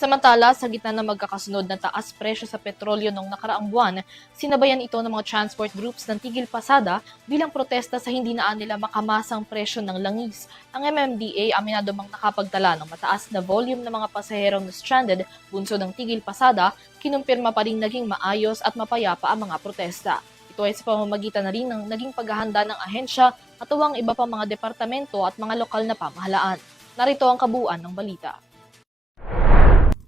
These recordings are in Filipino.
Samantala, sa gitna ng magkakasunod na taas presyo sa petrolyo noong nakaraang buwan, sinabayan ito ng mga transport groups ng tigil pasada bilang protesta sa hindi na nila makamasang presyo ng langis. Ang MMDA aminado mang nakapagtala ng mataas na volume ng mga pasaherong na stranded bunso ng tigil pasada, kinumpirma pa rin naging maayos at mapayapa ang mga protesta. Ito ay sa pamamagitan na rin ng naging paghahanda ng ahensya at tuwang iba pa mga departamento at mga lokal na pamahalaan. Narito ang kabuuan ng balita.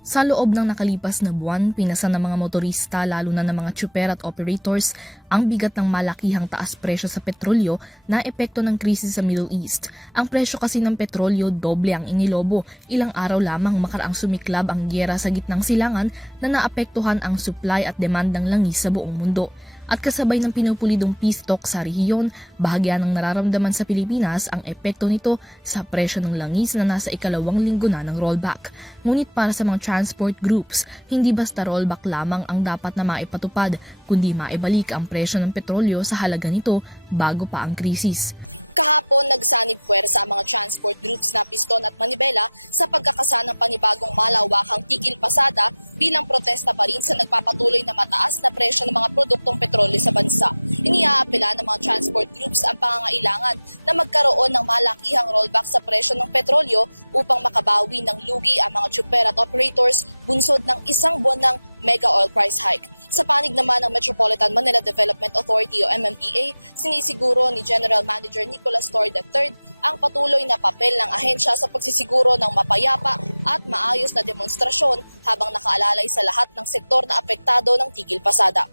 Sa loob ng nakalipas na buwan, pinasa ng mga motorista lalo na ng mga tsuper at operators ang bigat ng malakihang taas presyo sa petrolyo na epekto ng krisis sa Middle East. Ang presyo kasi ng petrolyo doble ang inilobo. Ilang araw lamang makaraang sumiklab ang gyera sa gitnang silangan na naapektuhan ang supply at demand ng langis sa buong mundo. At kasabay ng pinupulidong peace talk sa rehiyon, bahagya ng nararamdaman sa Pilipinas ang epekto nito sa presyo ng langis na nasa ikalawang linggo na ng rollback. Ngunit para sa mga transport groups, hindi basta rollback lamang ang dapat na maipatupad, kundi maibalik ang presyo ng petrolyo sa halaga nito bago pa ang krisis. Kahapon, nagsanib puwersa ang mga transport groups na Piston at Manibela sa pagkakasa ng panibagong malawakang tigil pasada bilang protesta pa rin sa nagpapatuloy na mataas na presyo ng mga produktong petrolyo sa bansa. Iniaapela ng mga transport groups ang pangangailangan na magkaroon ng malakihang rollback sa presyo ng petrolyo upang makabawi ng lugi ang mga tsuper at operators bunsod ng isang buwan ng mega oil price hike. Sa panig naman ng Metropolitan Manila Development Authority o MMDA, sinisiguro ni General Manager Nicolas Torre III ang patuloy na papel ng ahensya sa pagsisiguro ng mapayapa at maayos na demonstrasyon habang nakaalalay sa lahat ng sektor na apektado ng tigil pasada.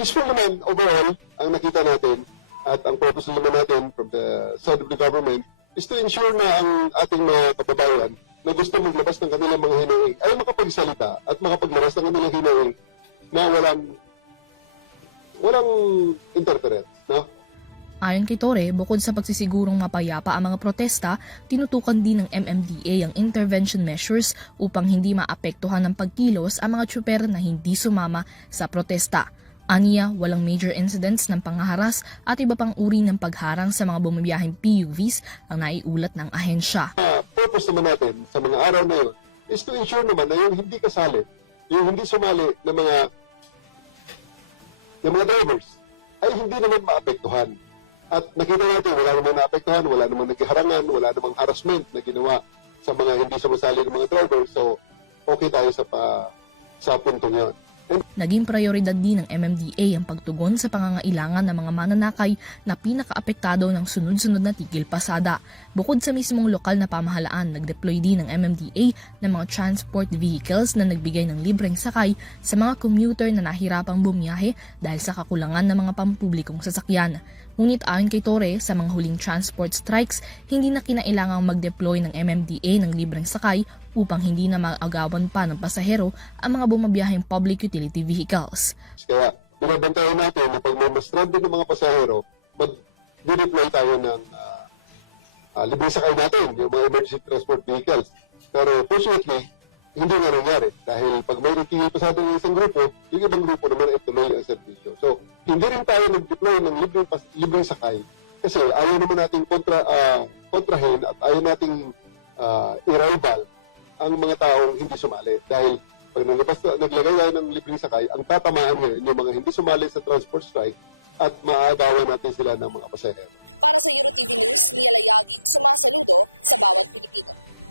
Peaceful naman overall ang nakita natin at ang purpose naman natin from the side of the government is to ensure na ang ating mga kababayan na gusto maglabas ng kanilang mga hinaing ay makapagsalita at makapaglabas ng kanilang hinaing na walang interference, no? Ayon kay Torre, bukod sa pagsisigurong mapayapa ang mga protesta, tinutukan din ng MMDA ang intervention measures upang hindi maapektuhan ng pagkilos ang mga tsuper na hindi sumama sa protesta. Aniya, walang major incidents ng pangaharas at iba pang uri ng pagharang sa mga bumibiyaheng PUVs ang naiulat ng ahensya. Purpose naman natin sa mga araw na yun is to ensure naman na yung hindi kasali, yung hindi sumali ng mga drivers ay hindi naman maapektuhan. At nakita natin, wala namang naapektuhan, wala namang nagharangan, wala namang harassment na ginawa sa mga hindi sumasali ng mga drivers. So, okay tayo sa puntong yun. Naging prioridad din ng MMDA ang pagtugon sa pangangailangan ng mga mananakay na pinakaapektado ng sunod-sunod na tigil pasada. Bukod sa mismong lokal na pamahalaan, nag-deploy din ng MMDA ng mga transport vehicles na nagbigay ng libreng sakay sa mga commuter na nahirapang bumiyahe dahil sa kakulangan ng mga pampublikong sasakyan. Ngunit ayon kay Torre, sa mga huling transport strikes, hindi na kinailangang mag-deploy ng MMDA ng libreng sakay upang hindi na maagawan pa ng pasahero ang mga bumabiyaheng public utility vehicles. Kaya binabantayan natin na pag may ma-stranded ng mga pasahero, mag-deploy tayo ng libreng sakay natin, yung mga emergency transport vehicles. Pero fortunately, hindi nga nangyari. Dahil pag may tigil pasada ng isang grupo, yung ibang grupo naman ay tuloy ang serbisyo. So, hindi rin tayo nag-deploy ng libreng sakay kasi ayaw naman nating kontrahin at ayaw nating i-rival ang mga taong hindi sumali. Dahil pag naglagay tayo ng libreng sakay, ang tatamaan ngayon yung mga hindi sumali sa transport strike at maaagawan natin sila ng mga pasahero. Para sa EuroTV News, Mia Layagi, sumasaludo sa bawat Pilipino.